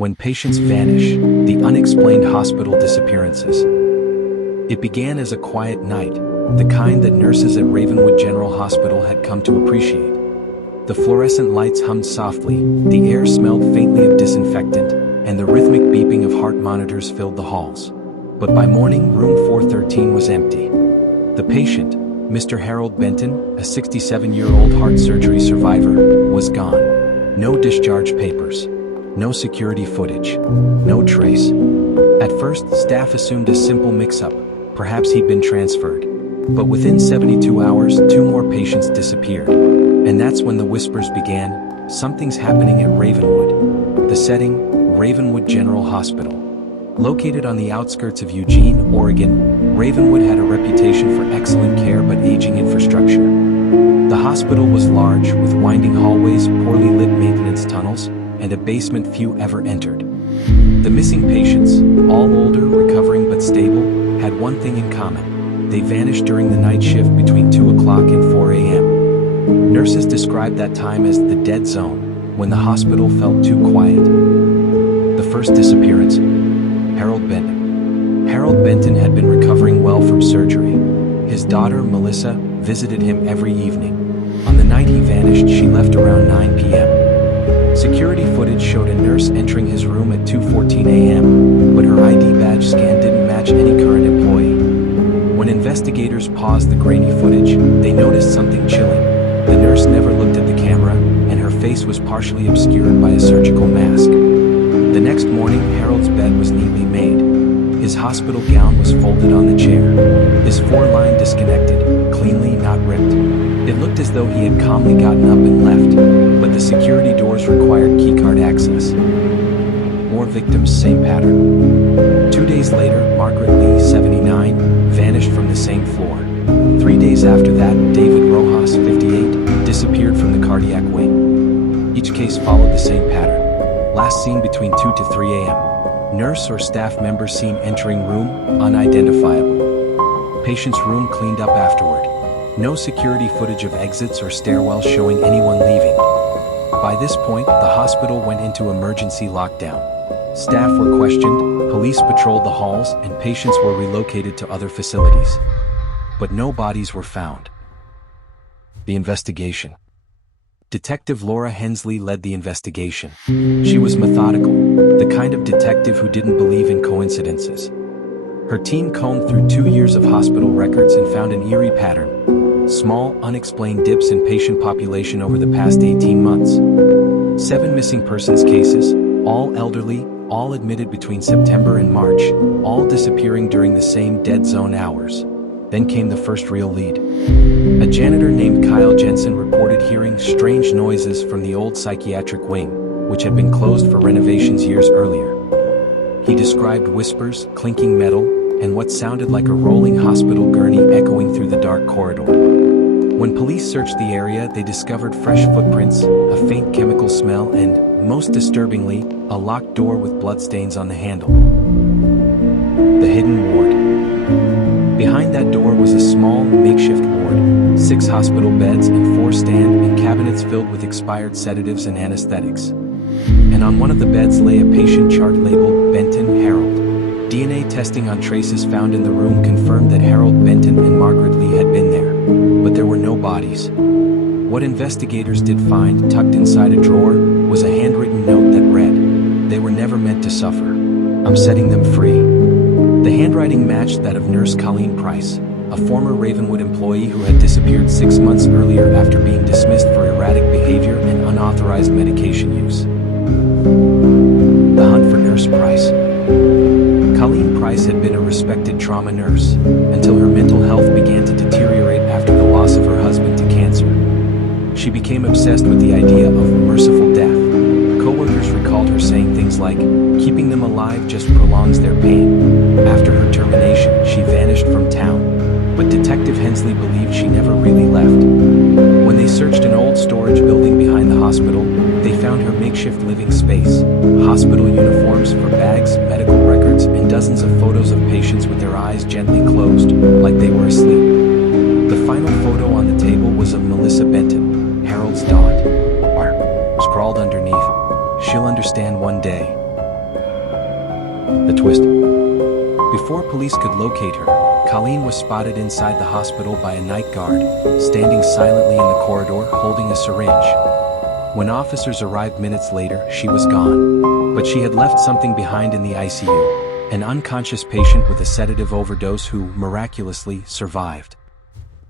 When patients vanish, the unexplained hospital disappearances. It began as a quiet night, the kind that nurses at Ravenwood General Hospital had come to appreciate. The fluorescent lights hummed softly, the air smelled faintly of disinfectant, and the rhythmic beeping of heart monitors filled the halls. But by morning, room 413 was empty. The patient, Mr. Harold Benton, a 67-year-old heart surgery survivor, was gone. No discharge papers. No security footage. No trace. At first, staff assumed a simple mix-up. Perhaps he'd been transferred. But within 72 hours, 2 more patients disappeared. And that's when the whispers began. Something's happening at Ravenwood. The setting, Ravenwood General Hospital. Located on the outskirts of Eugene, Oregon, Ravenwood had a reputation for excellent care but aging infrastructure. The hospital was large, with winding hallways, poorly lit maintenance tunnels, and a basement few ever entered. The missing patients, all older, recovering but stable, had one thing in common. They vanished during the night shift between 2 o'clock and 4 a.m. Nurses described that time as the dead zone, when the hospital felt too quiet. The first disappearance, Harold Benton. Harold Benton had been recovering well from surgery. His daughter, Melissa, visited him every evening. On the night he vanished, she left around 9 p.m. Security footage showed a nurse entering his room at 2:14 a.m., but her ID badge scan didn't match any current employee. When investigators paused the grainy footage, they noticed something chilling. The nurse never looked at the camera, and her face was partially obscured by a surgical mask. The next morning, Harold's bed was neatly made. His hospital gown was folded on the chair. His foreline disconnected, cleanly, not ripped. It looked as though he had calmly gotten up and left, but the security doors required keycard access. More victims, same pattern. 2 days later, Margaret Lee, 79, vanished from the same floor. 3 days after that, David Rojas, 58, disappeared from the cardiac wing. Each case followed the same pattern. Last seen between 2 to 3 a.m. Nurse or staff member seen entering room, unidentifiable. Patient's room cleaned up afterward. No security footage of exits or stairwells showing anyone leaving. By this point, the hospital went into emergency lockdown. Staff were questioned, police patrolled the halls, and patients were relocated to other facilities. But no bodies were found. The investigation. Detective Laura Hensley led the investigation. She was methodical, the kind of detective who didn't believe in coincidences. Her team combed through 2 years of hospital records and found an eerie pattern. Small, unexplained dips in patient population over the past 18 months. 7 missing persons cases, all elderly, all admitted between September and March, all disappearing during the same dead zone hours. Then came the first real lead. A janitor named Kyle Jensen reported hearing strange noises from the old psychiatric wing, which had been closed for renovations years earlier. He described whispers, clinking metal, and what sounded like a rolling hospital gurney echoing through the dark corridor. When police searched the area, they discovered fresh footprints, a faint chemical smell, and, most disturbingly, a locked door with bloodstains on the handle. The hidden ward. Behind that door was a small, makeshift ward, 6 hospital beds and 4 stand and cabinets filled with expired sedatives and anesthetics. And on one of the beds lay a patient chart labeled Benton Harold. DNA testing on traces found in the room confirmed that Harold Benton and Margaret Lee had been there, but there were no bodies. What investigators did find, tucked inside a drawer, was a handwritten note that read, "They were never meant to suffer. I'm setting them free." The handwriting matched that of Nurse Colleen Price, a former Ravenwood employee who had disappeared 6 months earlier after being dismissed for erratic behavior and unauthorized medication use. The hunt for Nurse Price. Colleen Price had been a respected trauma nurse, until her mental health began to deteriorate after the loss of her husband to cancer. She became obsessed with the idea of merciful death. Co-workers recalled her saying things like, "Keeping them alive just prolongs their pain." After her termination, she vanished from town, but Detective Hensley believed she never really left. When they searched an old storage building behind the hospital, they found her makeshift living space, hospital uniforms for bags, medical records, and dozens of photos of patients with their eyes gently closed, like they were asleep. The final photo on the table was of Melissa Harold's daughter. Scrawled underneath, "She'll understand one day." The twist. Before police could locate her, Colleen was spotted inside the hospital by a night guard, standing silently in the corridor holding a syringe. When officers arrived minutes later, she was gone. But she had left something behind in the ICU, an unconscious patient with a sedative overdose who, miraculously, survived.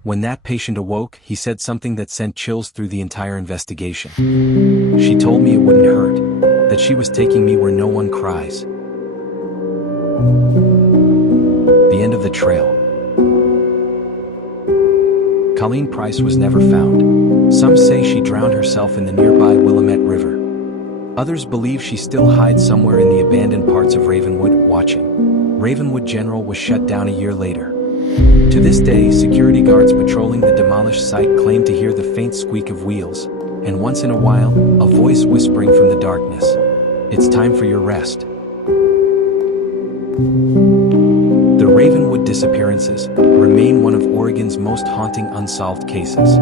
When that patient awoke, he said something that sent chills through the entire investigation. She told me it wouldn't hurt, that she was taking me where no one cries. The end of the trail. Colleen Price was never found. Some say she drowned herself in the nearby Willamette River. Others believe she still hides somewhere in the abandoned parts of Ravenwood, watching. Ravenwood General was shut down a year later. To this day, security guards patrolling the demolished site claim to hear the faint squeak of wheels, and once in a while, a voice whispering from the darkness, "It's time for your rest." The Ravenwood disappearances remain one of Oregon's most haunting unsolved cases.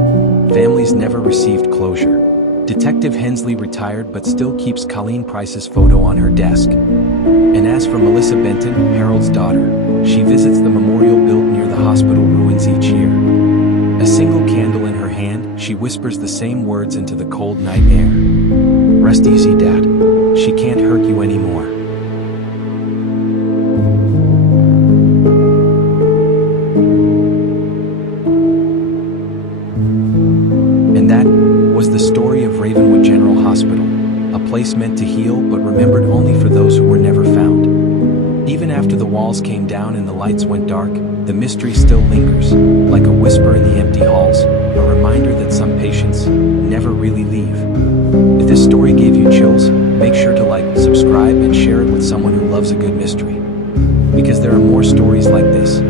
Families never received closure. Detective Hensley retired but still keeps Colleen Price's photo on her desk. And as for Melissa Benton, Harold's daughter, she visits the memorial built near the hospital ruins each year. A single candle in her hand, she whispers the same words into the cold night air. "Rest easy, Dad. She can't hurt you anymore." And that was the story of Ravenwood General Hospital, a place meant to heal but remembered only for those who were never found. Even after the walls came down and the lights went dark, the mystery still lingers, like a whisper in the empty halls, a reminder that some patients never really leave. If this story gave you chills, make sure to like, subscribe, and share it with someone who loves a good mystery. Because there are more stories like this